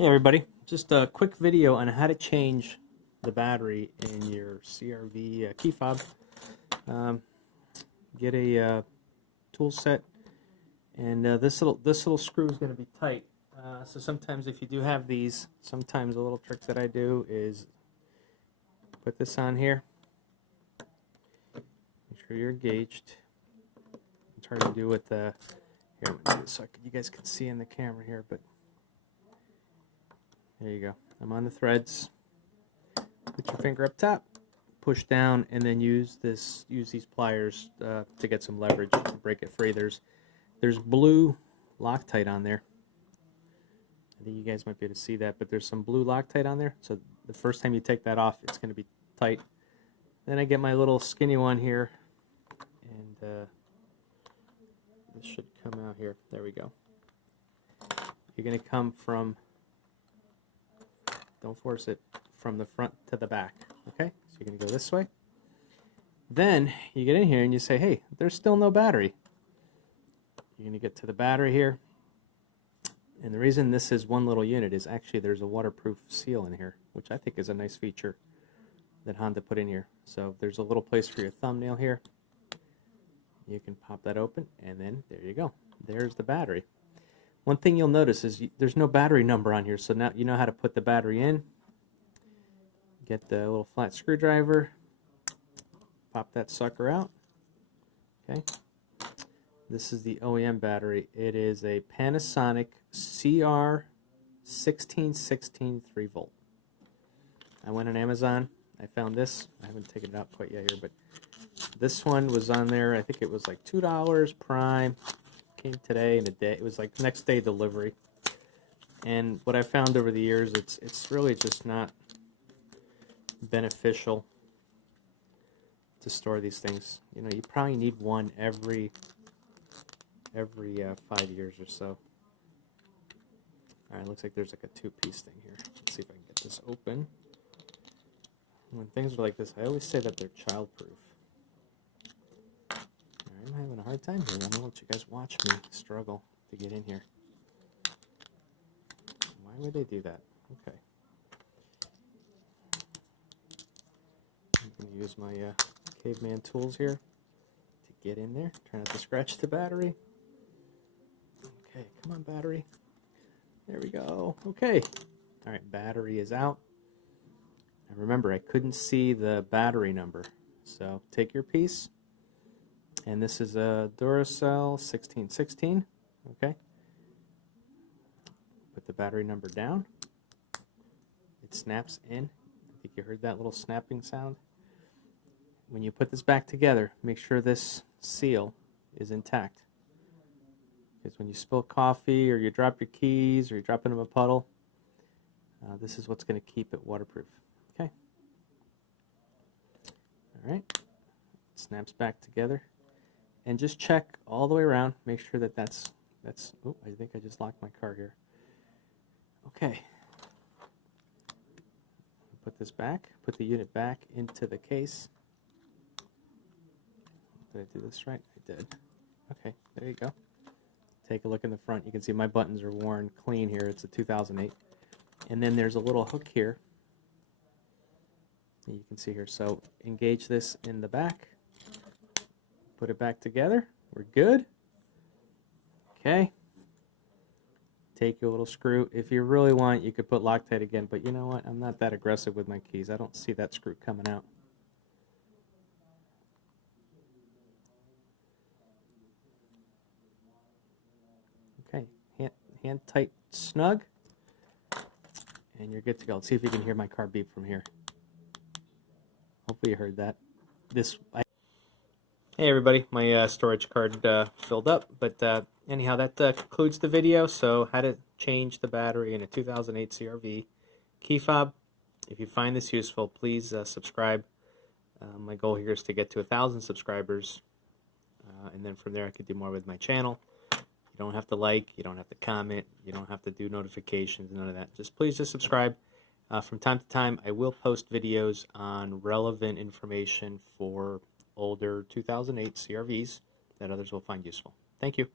Hey everybody, just a quick video on how to change the battery in your CRV key fob. Get a tool set, and this little screw is going to be tight. So sometimes if you do have these, sometimes a little trick that I do is put this on here. Make sure you're engaged. It's hard to do with the here. I'm gonna do this so you guys can see in the camera here, but. There you go. I'm on the threads. Put your finger up top, push down, and then use these pliers to get some leverage to break it free. There's blue Loctite on there. I think you guys might be able to see that, but there's some blue Loctite on there. So the first time you take that off, it's going to be tight. Then I get my little skinny one here, and this should come out here. There we go. You're going to come from. Don't force it, from the front to the back, okay? So you're going to go this way. Then you get in here and you say, hey, there's still no battery. You're going to get to the battery here. And the reason this is one little unit is actually there's a waterproof seal in here, which I think is a nice feature that Honda put in here. So there's a little place for your thumbnail here. You can pop that open, and then there you go. There's the battery. One thing you'll notice is there's no battery number on here, so now you know how to put the battery in. Get the little flat screwdriver, pop that sucker out. Okay. This is the OEM battery. It is a Panasonic CR1616 3-volt. I went on Amazon. I found this. I haven't taken it out quite yet here, but this one was on there. I think it was like $2 Prime. Came today in a day. It was like next day delivery. And what I found over the years, it's really just not beneficial to store these things. You know, you probably need one every 5 years or so. All right, looks like there's like a two-piece thing here. Let's see if I can get this open. When things are like this, I always say that they're childproof. I'm having a hard time here. I'm gonna let you guys watch me struggle to get in here. Why would they do that? Okay. I'm gonna use my caveman tools here to get in there. Try not to scratch the battery. Okay, come on, battery. There we go. Okay. All right, battery is out. And remember, I couldn't see the battery number, so take your piece. And this is a Duracell 1616, okay? Put the battery number down. It snaps in. I think you heard that little snapping sound. When you put this back together, make sure this seal is intact. Because when you spill coffee or you drop your keys or you drop it in a puddle, this is what's going to keep it waterproof, okay? All right, it snaps back together. And just check all the way around. Make sure that that's. Oh, I think I just locked my car here. Okay. Put this back. Put the unit back into the case. Did I do this right? I did. Okay, there you go. Take a look in the front. You can see my buttons are worn clean here. It's a 2008. And then there's a little hook here. You can see here. So engage this in the back. Put it back together. We're good. Okay. Take your little screw. If you really want, you could put Loctite again, but you know what? I'm not that aggressive with my keys. I don't see that screw coming out. Okay. Hand tight, snug, and you're good to go. Let's see if you can hear my car beep from here. Hopefully you heard that. Hey everybody, my storage card filled up, but anyhow, that concludes the video. So how to change the battery in a 2008 CRV key fob. If you find this useful, please subscribe. My goal here is to get to 1,000 subscribers, and then from there I could do more with my channel. You don't have to like, you don't have to comment, you don't have to do notifications, none of that. Please just subscribe. From time to time, I will post videos on relevant information for older 2008 CRVs that others will find useful. Thank you.